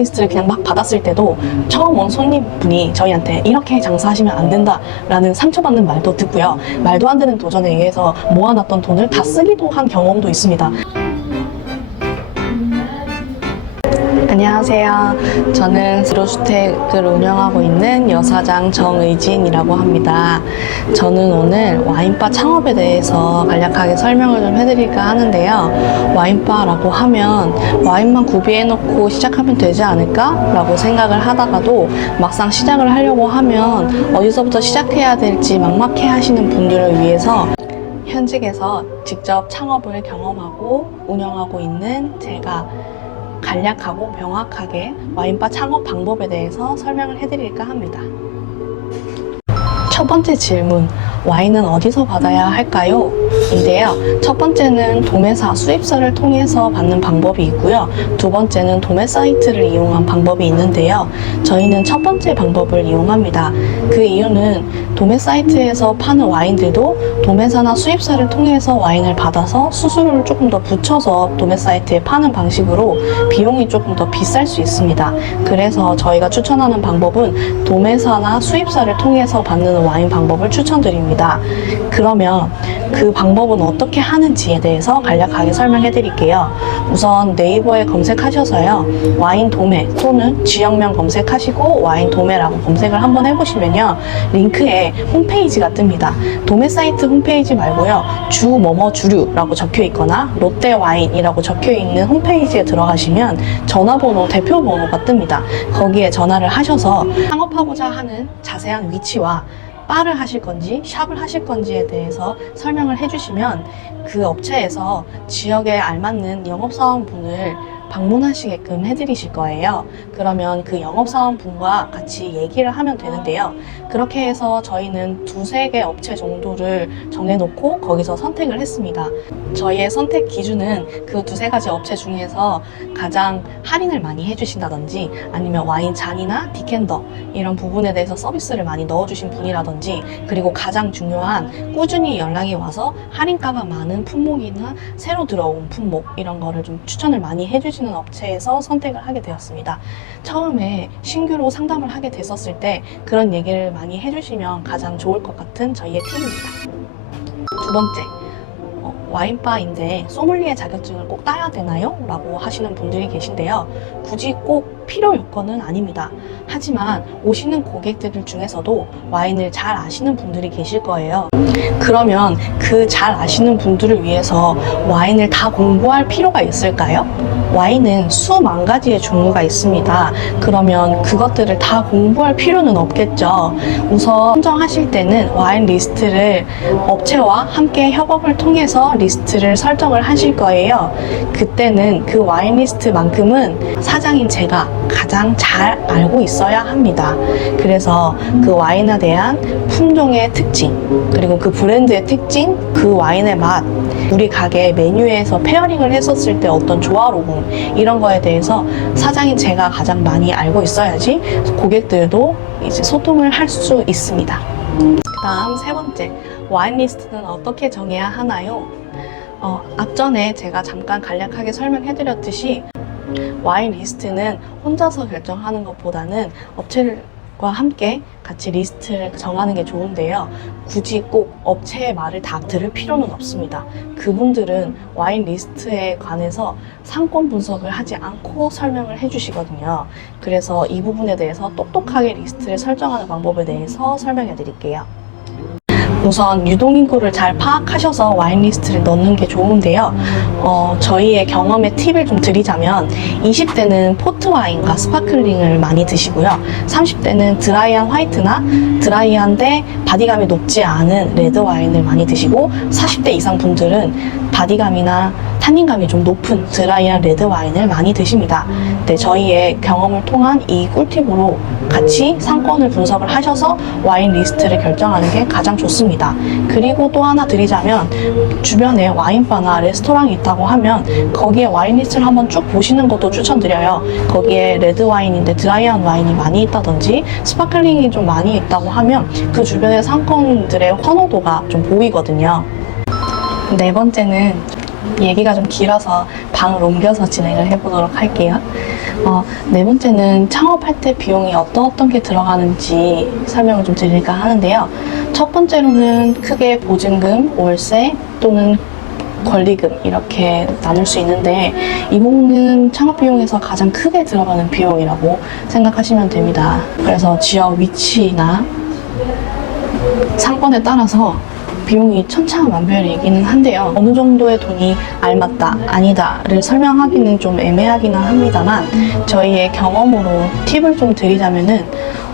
리스트를 그냥 막 받았을 때도 처음 온 손님분이 저희한테 이렇게 장사하시면 안 된다 라는 상처받는 말도 듣고요. 말도 안 되는 도전에 의해서 모아놨던 돈을 다 쓰기도 한 경험도 있습니다. 안녕하세요. 저는 주택을 운영하고 있는 여사장 정의진이라고 합니다. 저는 오늘 와인바 창업에 대해서 간략하게 설명을 좀 해드릴까 하는데요. 와인바라고 하면 와인만 구비해놓고 시작하면 되지 않을까? 라고 생각을 하다가도 막상 시작을 하려고 하면 어디서부터 시작해야 될지 막막해 하시는 분들을 위해서 현직에서 직접 창업을 경험하고 운영하고 있는 제가 간략하고 명확하게 와인바 창업 방법에 대해서 설명을 해드릴까 합니다. 첫 번째 질문, 와인은 어디서 받아야 할까요? 인데요. 첫 번째는 도매사, 수입사를 통해서 받는 방법이 있고요. 두 번째는 도매 사이트를 이용한 방법이 있는데요. 저희는 첫 번째 방법을 이용합니다. 그 이유는 도매 사이트에서 파는 와인들도 도매사나 수입사를 통해서 와인을 받아서 수수료를 조금 더 붙여서 도매 사이트에 파는 방식으로 비용이 조금 더 비쌀 수 있습니다. 그래서 저희가 추천하는 방법은 도매사나 수입사를 통해서 받는 와인 방법을 추천드립니다. 그러면 그 방법은 어떻게 하는지에 대해서 간략하게 설명해 드릴게요. 우선 네이버에 검색하셔서요. 와인 도매 또는 지역명 검색하시고 와인 도매라고 검색을 한번 해보시면요. 링크에 홈페이지가 뜹니다. 도매 사이트 홈페이지 말고요. 주 뭐뭐 주류라고 적혀 있거나 롯데 와인이라고 적혀 있는 홈페이지에 들어가시면 전화번호, 대표번호가 뜹니다. 거기에 전화를 하셔서 창업하고자 하는 자세한 위치와 바를 하실 건지 샵을 하실 건지에 대해서 설명을 해주시면 그 업체에서 지역에 알맞는 영업사원분을 방문하시게끔 해드리실 거예요. 그러면 그 영업사원분과 같이 얘기를 하면 되는데요. 그렇게 해서 저희는 두세 개 업체 정도를 정해놓고 거기서 선택을 했습니다. 저희의 선택 기준은 그 두세 가지 업체 중에서 가장 할인을 많이 해주신다든지 아니면 와인 잔이나 디캔더 이런 부분에 대해서 서비스를 많이 넣어주신 분이라든지 그리고 가장 중요한 꾸준히 연락이 와서 할인가가 많은 품목이나 새로 들어온 품목 이런 거를 좀 추천을 많이 해주시는 업체에서 선택을 하게 되었습니다. 처음에 신규로 상담을 하게 됐었을 때 그런 얘기를 많이 해주시면 가장 좋을 것 같은 저희의 팁입니다. 두 번째, 와인바인데 소믈리에 자격증을 꼭 따야 되나요? 라고 하시는 분들이 계신데요. 굳이 꼭 필요 요건은 아닙니다. 하지만 오시는 고객들 중에서도 와인을 잘 아시는 분들이 계실 거예요. 그러면 그 잘 아시는 분들을 위해서 와인을 다 공부할 필요가 있을까요? 와인은 수만 가지의 종류가 있습니다. 그러면 그것들을 다 공부할 필요는 없겠죠. 우선 선정하실 때는 와인 리스트를 업체와 함께 협업을 통해서 리스트를 설정을 하실 거예요. 그때는 그 와인 리스트만큼은 사장인 제가 가장 잘 알고 있어야 합니다. 그래서 그 와인에 대한 품종의 특징, 그리고 그 브랜드의 특징, 그 와인의 맛, 우리 가게 메뉴에서 페어링을 했었을 때 어떤 조화로움 이런 거에 대해서 사장인 제가 가장 많이 알고 있어야지 고객들도 이제 소통을 할 수 있습니다. 다음 세 번째, 와인 리스트는 어떻게 정해야 하나요? 앞전에 제가 잠깐 간략하게 설명해드렸듯이 와인 리스트는 혼자서 결정하는 것보다는 업체과 함께 같이 리스트를 정하는 게 좋은데요. 굳이 꼭 업체의 말을 다 들을 필요는 없습니다. 그분들은 와인 리스트에 관해서 상권 분석을 하지 않고 설명을 해주시거든요. 그래서 이 부분에 대해서 똑똑하게 리스트를 설정하는 방법에 대해서 설명해 드릴게요. 우선 유동인구를 잘 파악하셔서 와인 리스트를 넣는 게 좋은데요. 저희의 경험의 팁을 좀 드리자면 20대는 포트 와인과 스파클링을 많이 드시고요. 30대는 드라이한 화이트나 드라이한데 바디감이 높지 않은 레드 와인을 많이 드시고 40대 이상 분들은 바디감이나 탄닌감이 좀 높은 드라이한 레드 와인을 많이 드십니다. 네, 저희의 경험을 통한 이 꿀팁으로 같이 상권을 분석을 하셔서 와인 리스트를 결정하는 게 가장 좋습니다. 그리고 또 하나 드리자면 주변에 와인바나 레스토랑이 있다고 하면 거기에 와인 리스트를 한번 쭉 보시는 것도 추천드려요. 거기에 레드 와인인데 드라이한 와인이 많이 있다든지 스파클링이 좀 많이 있다고 하면 그 주변의 상권들의 선호도가 좀 보이거든요. 네 번째는 얘기가 좀 길어서 방을 옮겨서 진행을 해보도록 할게요. 네 번째는 창업할 때 비용이 어떤 게 들어가는지 설명을 좀 드릴까 하는데요. 첫 번째로는 크게 보증금, 월세 또는 권리금 이렇게 나눌 수 있는데 이 부분은 창업 비용에서 가장 크게 들어가는 비용이라고 생각하시면 됩니다. 그래서 지역 위치나 상권에 따라서 비용이 천차만별이기는 한데요. 어느 정도의 돈이 알맞다, 아니다를 설명하기는 좀 애매하기는 합니다만 저희의 경험으로 팁을 좀 드리자면은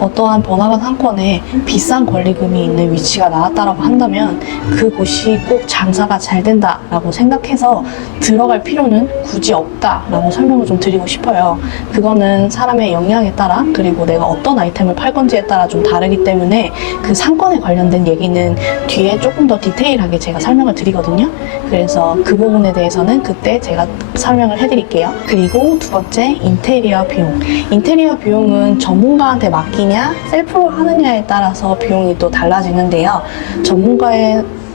어떠한 번화가 상권에 비싼 권리금이 있는 위치가 나왔다라고 한다면 그곳이 꼭 장사가 잘 된다라고 생각해서 들어갈 필요는 굳이 없다라고 설명을 좀 드리고 싶어요. 그거는 사람의 역량에 따라 그리고 내가 어떤 아이템을 팔 건지에 따라 좀 다르기 때문에 그 상권에 관련된 얘기는 뒤에 조금 더 디테일하게 제가 설명을 드리거든요. 그래서 그 부분에 대해서는 그때 제가 설명을 해드릴게요. 그리고 두 번째, 인테리어 비용. 인테리어 비용은 전문가한테 맡기냐 셀프로 하느냐에 따라서 비용이 또 달라지는데요.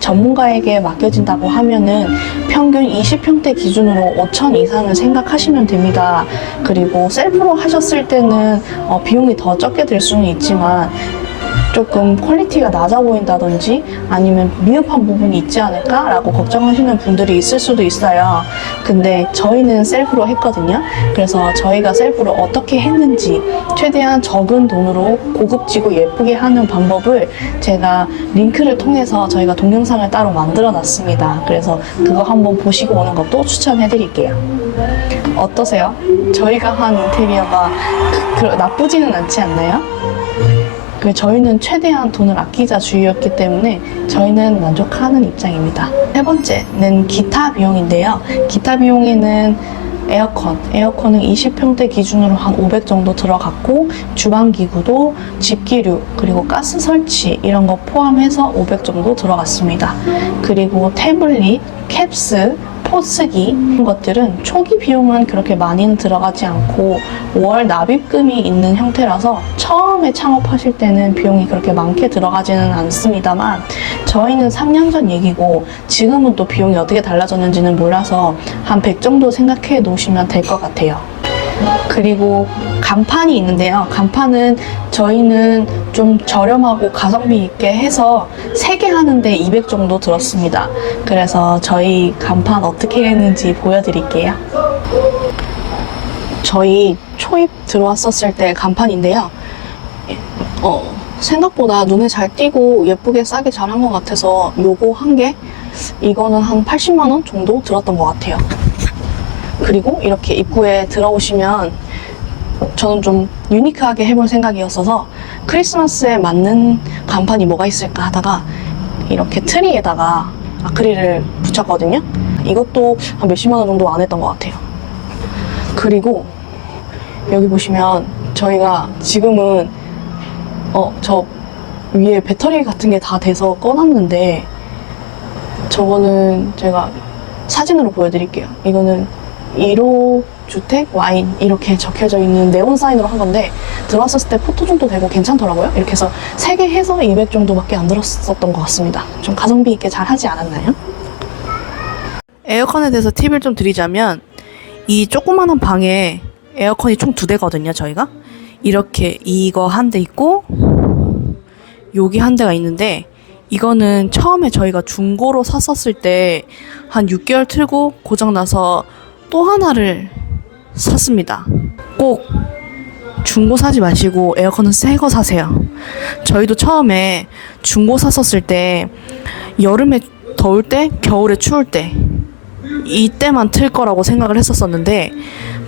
전문가에게 맡겨진다고 하면은 평균 20평대 기준으로 5천 이상을 생각하시면 됩니다. 그리고 셀프로 하셨을 때는 비용이 더 적게 들 수는 있지만 조금 퀄리티가 낮아 보인다든지 아니면 미흡한 부분이 있지 않을까 라고 걱정하시는 분들이 있을 수도 있어요. 근데 저희는 셀프로 했거든요. 그래서 저희가 셀프로 어떻게 했는지 최대한 적은 돈으로 고급지고 예쁘게 하는 방법을 제가 링크를 통해서 저희가 동영상을 따로 만들어 놨습니다. 그래서 그거 한번 보시고 오는 것도 추천해 드릴게요. 어떠세요? 저희가 한 인테리어가 나쁘지는 않지 않나요? 저희는 최대한 돈을 아끼자 주의였기 때문에 저희는 만족하는 입장입니다. 세 번째는 기타 비용인데요. 기타 비용에는 에어컨은 20평대 기준으로 한 500 정도 들어갔고 주방기구도 집기류 그리고 가스 설치 이런 거 포함해서 500 정도 들어갔습니다. 그리고 태블릿, 캡스, 포스기 이런 것들은 초기 비용은 그렇게 많이는 들어가지 않고 월 납입금이 있는 형태라서 처음에 창업하실 때는 비용이 그렇게 많게 들어가지는 않습니다만 저희는 3년 전 얘기고 지금은 또 비용이 어떻게 달라졌는지는 몰라서 한 100 정도 생각해 놓으시면 될 것 같아요. 그리고 간판이 있는데요. 간판은 저희는 좀 저렴하고 가성비 있게 해서 3개 하는데 200 정도 들었습니다. 그래서 저희 간판 어떻게 했는지 보여드릴게요. 저희 초입 들어왔었을 때 간판인데요. 생각보다 눈에 잘 띄고 예쁘게 싸게 잘한 것 같아서 요거 한 개, 이거는 한 80만 원 정도 들었던 것 같아요. 그리고 이렇게 입구에 들어오시면 저는 좀 유니크하게 해볼 생각이었어서 크리스마스에 맞는 간판이 뭐가 있을까 하다가 이렇게 트리에다가 아크릴을 붙였거든요. 이것도 한 몇십만 원 정도 안 했던 것 같아요. 그리고 여기 보시면 저희가 지금은 저 위에 배터리 같은 게 다 돼서 꺼놨는데 저거는 제가 사진으로 보여드릴게요. 이거는 1호 주택 와인 이렇게 적혀져 있는 네온 사인으로 한 건데 들어왔었을 때 포토존도 되고 괜찮더라고요. 이렇게 해서 3개 해서 200 정도밖에 안 들었었던 것 같습니다. 좀 가성비 있게 잘 하지 않았나요? 에어컨에 대해서 팁을 좀 드리자면 이 조그마한 방에 에어컨이 총 2대거든요. 저희가 이렇게 이거 한 대 있고 여기 한 대가 있는데 이거는 처음에 저희가 중고로 샀었을 때 한 6개월 틀고 고장나서 또 하나를 샀습니다. 꼭 중고 사지 마시고 에어컨은 새 거 사세요. 저희도 처음에 중고 샀었을 때 여름에 더울 때, 겨울에 추울 때 이때만 틀 거라고 생각을 했었었는데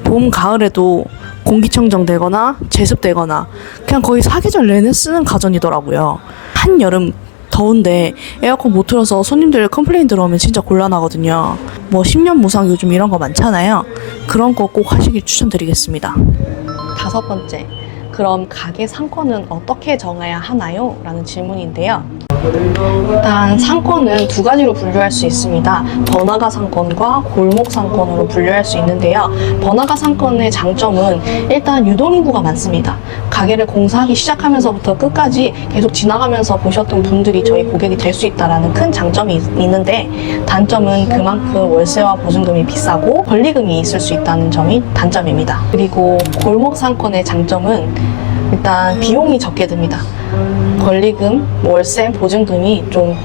봄, 가을에도 공기청정 되거나 제습되거나 그냥 거의 사계절 내내 쓰는 가전이더라고요. 한여름 더운데 에어컨 못 틀어서 손님들 컴플레인 들어오면 진짜 곤란하거든요. 뭐 10년 무상 요즘 이런 거 많잖아요. 그런 거 꼭 하시길 추천드리겠습니다. 5번째, 그럼 가게 상권은 어떻게 정해야 하나요? 라는 질문인데요. 일단 상권은 두 가지로 분류할 수 있습니다. 번화가 상권과 골목 상권으로 분류할 수 있는데요. 번화가 상권의 장점은 일단 유동인구가 많습니다. 가게를 공사하기 시작하면서부터 끝까지 계속 지나가면서 보셨던 분들이 저희 고객이 될 수 있다는 큰 장점이 있는데, 단점은 그만큼 월세와 보증금이 비싸고 권리금이 있을 수 있다는 점이 단점입니다. 그리고 골목 상권의 장점은 일단 비용이 적게 듭니다. 권리금, 월세, 보증금이 좀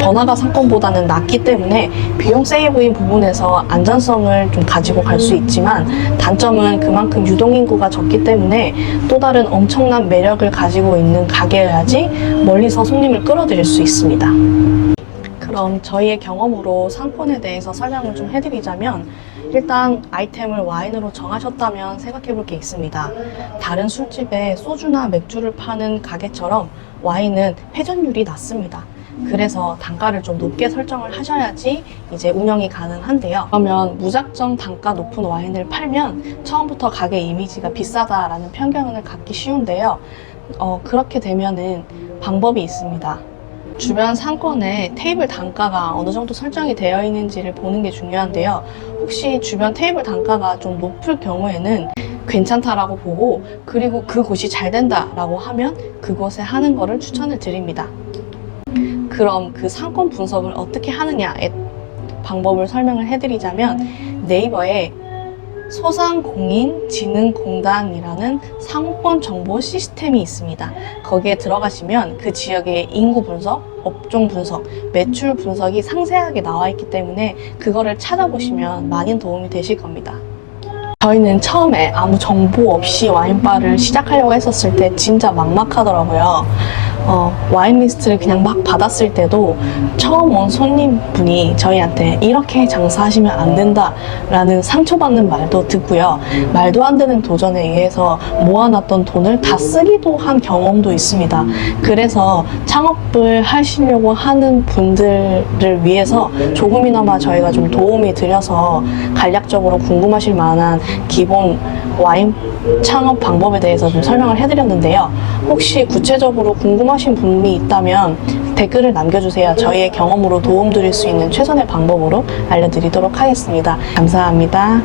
번화가 상권보다는 낮기 때문에 비용 세이브인 부분에서 안전성을 좀 가지고 갈 수 있지만, 단점은 그만큼 유동인구가 적기 때문에 또 다른 엄청난 매력을 가지고 있는 가게여야지 멀리서 손님을 끌어들일 수 있습니다. 그럼 저희의 경험으로 상권에 대해서 설명을 좀 해드리자면, 일단 아이템을 와인으로 정하셨다면 생각해 볼 게 있습니다. 다른 술집에 소주나 맥주를 파는 가게처럼 와인은 회전율이 낮습니다. 그래서 단가를 좀 높게 설정을 하셔야지 이제 운영이 가능한데요. 그러면 무작정 단가 높은 와인을 팔면 처음부터 가게 이미지가 비싸다라는 편견을 갖기 쉬운데요. 그렇게 되면은 방법이 있습니다. 주변 상권에 테이블 단가가 어느 정도 설정이 되어 있는지를 보는 게 중요한데요. 혹시 주변 테이블 단가가 좀 높을 경우에는 괜찮다라고 보고, 그리고 그곳이 잘 된다라고 하면 그곳에 하는 거를 추천을 드립니다. 그럼 그 상권 분석을 어떻게 하느냐의 방법을 설명을 해드리자면, 네이버에 소상공인진흥공단이라는 상권 정보 시스템이 있습니다. 거기에 들어가시면 그 지역의 인구 분석, 업종 분석, 매출 분석이 상세하게 나와 있기 때문에 그거를 찾아보시면 많은 도움이 되실 겁니다. 저희는 처음에 아무 정보 없이 와인바를 시작하려고 했었을 때 진짜 막막하더라고요. 와인 리스트를 그냥 막 받았을 때도 처음 온 손님분이 저희한테 이렇게 장사하시면 안 된다라는 상처받는 말도 듣고요. 말도 안 되는 도전에 의해서 모아놨던 돈을 다 쓰기도 한 경험도 있습니다. 그래서 창업을 하시려고 하는 분들을 위해서 조금이나마 저희가 좀 도움이 드려서 간략적으로 궁금하실 만한 기본 와인 창업 방법에 대해서 좀 설명을 해드렸는데요. 혹시 구체적으로 궁금하신 분이 있다면 댓글을 남겨주세요. 저희의 경험으로 도움드릴 수 있는 최선의 방법으로 알려드리도록 하겠습니다. 감사합니다.